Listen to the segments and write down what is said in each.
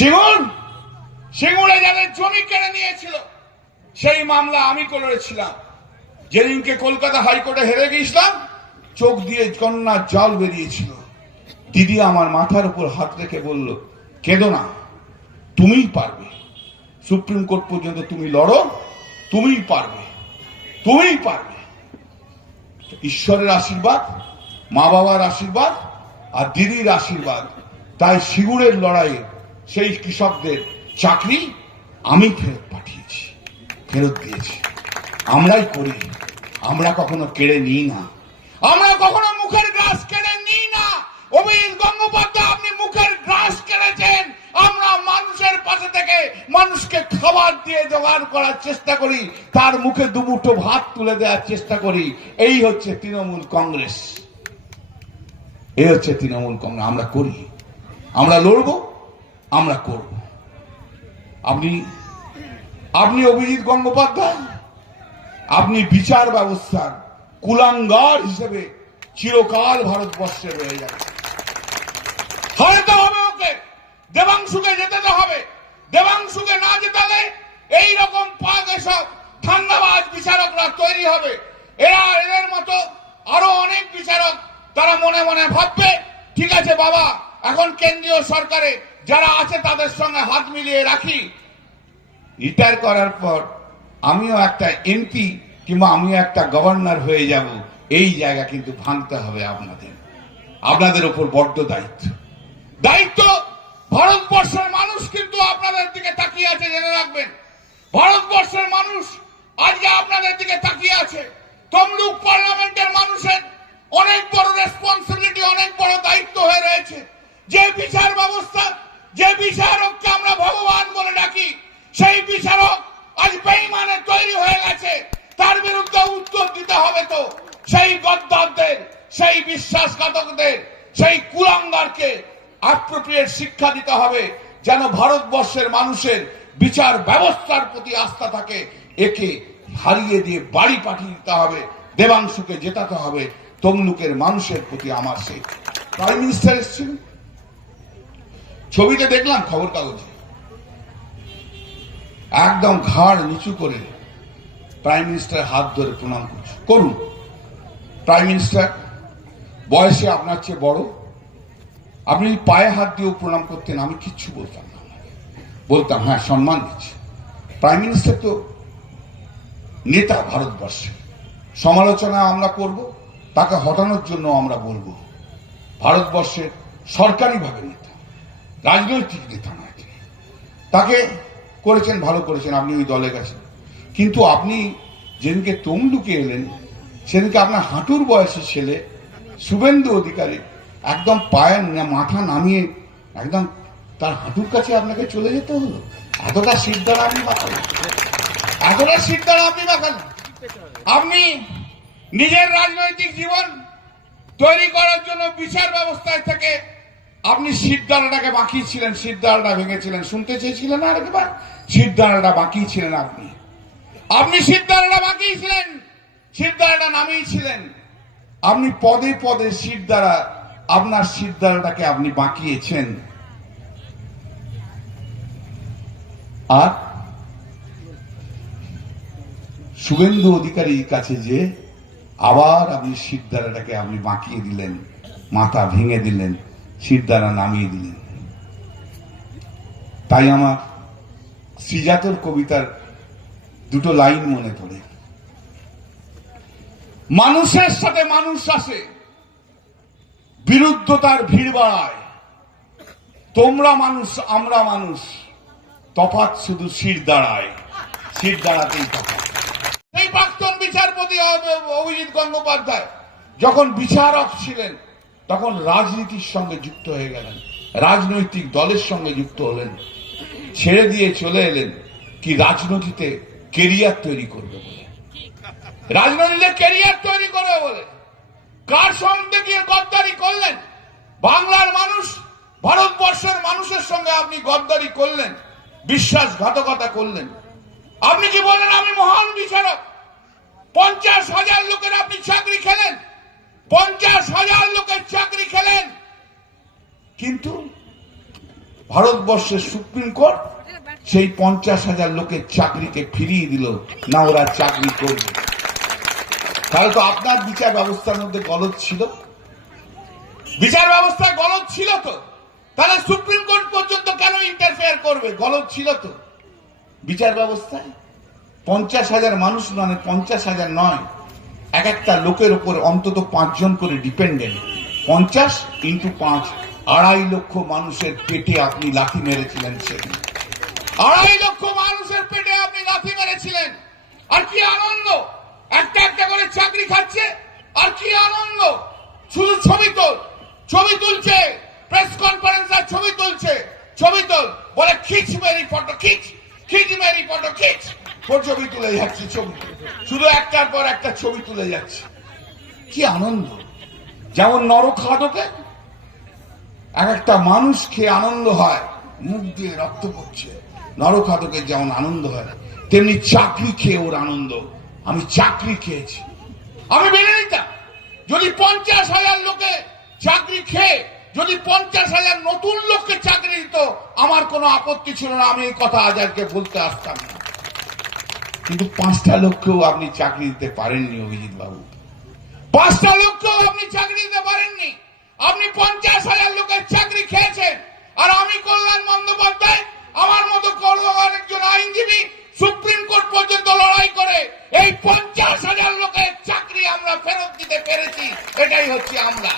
সিঙ্গুর সিঙ্গুরে যাদের জমি কেড়ে নিয়েছিল, সেই মামলা আমি করেছিলাম। যেদিনকে কলকাতা হাইকোর্টে হেরে গিয়েছিলাম, চোখ দিয়ে কন্যার জল বেরিয়েছিল। দিদি আমার মাথার উপর হাত রেখে বলল, কেঁদো না, তুমিই পারবে। সুপ্রিম কোর্ট পর্যন্ত তুমি লড়ো, তুমিই পারবে তুমিই পারবে। ঈশ্বরের আশীর্বাদ মা বাবার আশীর্বাদ আর দিদির আশীর্বাদ। তাই সিগুরের লড়াইয়ে সেই কৃষকদের চাকরি আমি ফেরত পাঠিয়েছি, ফেরত দিয়েছি। আমরাই করি। আমরা কখনো কেড়ে নিই না। আমরা কখনো মুখের গ্রাস কেড়ে নিই না। অভিজিৎ গঙ্গোপাধ্যায়, আপনি মুখের গ্রাস কেড়েছেন। আমরা মানুষের পাশে থেকে মানুষকে খাবার দিয়ে জোগাড় করার চেষ্টা করি। তার মুখে দুমুঠো ভাত তুলে দেওয়ার চেষ্টা করি। এই হচ্ছে তৃণমূল কংগ্রেস। এই হচ্ছে তৃণমূল কংগ্রেস। আমরা করি। আমরা লড়বো। আমরা করব। আপনি আপনি অভিজিৎ গঙ্গোপাধ্যায়, আপনি বিচার ব্যবস্থার কুলাঙ্গার হিসেবে চিরকাল ভারতবর্ষে রয়ে যাবে হয়তো হবে ওকে। দেবাংশুকে যেতে তো হবে। দেবাংশুকে না জেতালে এই রকম পাক এসব ঠান্ডাবাজ বিচারকরা তৈরি হবে। এরা এদের মতো আরও অনেক বিচারক তারা মনে মনে ভাববে, ঠিক আছে বাবা, এখন কেন্দ্রীয় সরকারে যারা আছে তাদের সঙ্গে হাত মিলিয়ে রাখি। রিটায়ার করার পর আমিও একটা এমপি কিংবা আমিও একটা গভর্নর হয়ে যাব। এই জায়গা কিন্তু ভাঙতে হবে আপনাদের। আপনাদের উপর বড্ড দায়িত্ব। দায়িত্ব ভারতবর্ষের মানুষ কিন্তু আপনাদের দিকে তাকিয়ে আছে, জেনে রাখবেন। ভারতবর্ষের মানুষ আজকে আপনাদের দিকে তাকিয়ে আছে। তমলুক পার্লামেন্টের দিতে হবে তো সেই গদ্দারদের, সেই বিশ্বাসঘাতকদের, সেই কুলাঙ্গারকে অ্যাপ্রোপ্রিয়েট শিক্ষা দিতে হবে যেন ভারতবর্ষের মানুষের বিচার ব্যবস্থার প্রতি আস্থা থাকে। একে হারিয়ে দিয়ে বাড়ি পাঠিয়ে দিতে হবে, দেবাংশুকে জেতাতে হবে, তমলুকের মানুষের প্রতি আমার সেই। প্রাইম মিনিস্টার এসেছিলেন ছবিতে দেখলাম খবর কাগজে একদম ঘাড় নিচু করে প্রাইম মিনিস্টার হাত ধরে প্রণাম করছে। করুন। প্রাইম মিনিস্টার বয়সে আপনার চেয়ে বড়। আপনি পায়ে হাত দিয়েও প্রণাম করতেন, আমি কিচ্ছু বলতাম না বলতাম হ্যাঁ সম্মান দিচ্ছি। প্রাইম মিনিস্টার তো নেতা ভারতবর্ষে সমালোচনা আমরা করব, তাকে হটানোর জন্য আমরা বলব। ভারতবর্ষের সরকারিভাবে নেতা, রাজনৈতিক নেতা নয় তাকে করেছেন, ভালো করেছেন, আপনি ওই দলে গেছেন। কিন্তু আপনি যেদিনকে তমলুকে এলেন, সেদিনকে আপনার হাঁটুর বয়সী ছেলে, শুভেন্দু অধিকারী, একদম পায়ের মাথা নামিয়ে একদম তার হাঁটুর কাছে আপনাকে চলে যেতে হলো। এতটা সিদ্ধার আপনি বাঁকালেন। এতটা সিদ্ধার আপনি বাঁকালেন। আপনি নিজের রাজনৈতিক জীবন তৈরি করার জন্য বিচার ব্যবস্থায় থেকে আপনি সিদ্ধারাটাকে বাঁকিয়েছিলেন সিদ্ধারাটা ভেঙেছিলেন। শুনতে চেয়েছিলেন আর একবার সিদ্ধারাটা বাঁকিয়েছিলেন আপনি। আপনি সিদ্ধারাটা বাঁকিয়েছিলেন সিদ্ধারাটা নামিয়েছিলেন আপনি পদে পদে সিট দ্বারা আপনার সিট দ্বারাটাকে আপনি বাঁকিয়েছেন। আর শুভেন্দু অধিকারীর কাছে যে আবার আপনি সিদ্ধারাটাকে আপনি বাঁকিয়ে দিলেন, মাথা ভেঙে দিলেন সিদ্ধারা নামিয়ে দিলেন। তাই আমার শ্রীজাতর কবিতার দুটো লাইন মনে পড়ে। মানুষের সাথে মানুষ আসে, বিরুদ্ধতার ভিড় বাড়ায়। তোমরা মানুষ, আমরা মানুষ, তফাৎ শুধু শির দাঁড়ায়। শির দাঁড়াতেই তফাৎ। এই প্রাক্তন বিচারপতি অভিজিৎ গঙ্গোপাধ্যায় যখন বিচারক ছিলেন, তখন রাজনীতির সঙ্গে যুক্ত হয়ে গেলেন, রাজনৈতিক দলের সঙ্গে যুক্ত হলেন। ছেড়ে দিয়ে চলে এলেন, কি রাজনীতিতে কেরিয়ার তৈরি করবে বলে। রাজনীতিতে কেরিয়ার তৈরি করবে বলে। কার সঙ্গে গিয়ে গদ্দারি করলেন? বাংলার মানুষ, ভারতবর্ষের মানুষের সঙ্গে আপনি গদ্দারি করলেন, বিশ্বাসঘাতকতা করলেন। আপনি কি বলেন আমি মহান বিচারক পঞ্চাশ হাজার লোকের আপনি চাকরি খেলেন। পঞ্চাশ হাজার লোকের চাকরি খেলেন। কিন্তু ভারতবর্ষের সুপ্রিম কোর্ট সেই পঞ্চাশ হাজার লোকের চাকরিকে ফিরিয়ে দিল। না, ওরা চাকরি করবে। তাহলে তো আপনার বিচার ব্যবস্থার মধ্যে গলত ছিল। বিচার ব্যবস্থায় গলত ছিল তো। তাহলে সুপ্রিম কোর্ট পর্যন্ত কেন ইন্টারফেয়ার করবে? গলত ছিল তো। বিচার ব্যবস্থায়? পঞ্চাশ হাজার মানুষ মানে পঞ্চাশ হাজার নয়। এক একটা লোকের উপর অন্তত পাঁচজন করে ডিপেন্ডেন্ট পঞ্চাশ ইন্টু পাঁচ, আড়াই লক্ষ মানুষের পেটে আপনি লাথি মেরেছিলেন সেদিন। আড়াই লক্ষ মানুষের পেটে আপনি লাথি মেরেছিলেন। আর কি আনন্দ? একটা একটা করে চাকরি খাচ্ছে, আর কি আনন্দ? শুধু ছবি তোল, ছবি তুলছে প্রেস কনফারেন্স আর ছবি তুলছে, ছবি তোল, বলে খিচ মেরি ফটো, খিচ খিচ মেরি ফটো, খিচ। ছবি তুলে যাচ্ছে, ছবি। শুধু একটার পর একটা ছবি তুলে যাচ্ছে। কি আনন্দ? যেমন নরখাদকে এক একটা মানুষ খেয়ে আনন্দ হয়, মুখ দিয়ে রক্ত পড়ছে। নরখাদকের যেমন আনন্দ হয়, তেমনি চাকরি খেয়ে ওর আনন্দ। আমি চাকরি খেয়েছি। আমি মেনে নিতাম। যদি পঞ্চাশ হাজার লোকে চাকরি খেয়ে, যদি পঞ্চাশ হাজার নতুন লোককে চাকরি দিত, আমার কোনো আপত্তি ছিল না। আমি এই কথা আজারকে বলতে আসতাম না। কিন্তু পাঁচটা লক্ষেও আপনি চাকরি দিতে পারেননি, অভিজিৎ বাবু। পাঁচটা লক্ষেও আপনি চাকরি দিতে পারেননি। আপনি পঞ্চাশ হাজার লোকের চাকরি খেয়েছেন। আর আমি কল্যাণ বন্দ্যোপাধ্যায় আমার মতো কর্মকার একজন আইনজীবী সুপ্রিম কোর্ট পর্যন্ত লড়াই করে এই পঞ্চাশ হাজার লোকের চাকরি আমরা ফেরত দিতে পেরেছি, এটাই হচ্ছে আমরা।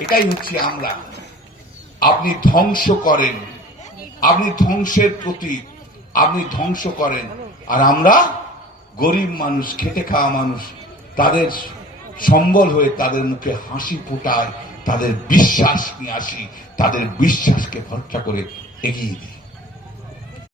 এটাই হচ্ছে আমরা। আপনি ধ্বংস করেন। আপনি ধ্বংসের প্রতীক। আপনি ধ্বংস করেন। আর আমরা গরিব মানুষ, খেটে খাওয়া মানুষ, তাদের সম্বল হয়ে তাদের মুখে হাসি ফোটায় তাদের বিশ্বাস নিয়ে আসি তাদের বিশ্বাসকে ভরসা করে এগিয়ে দিই।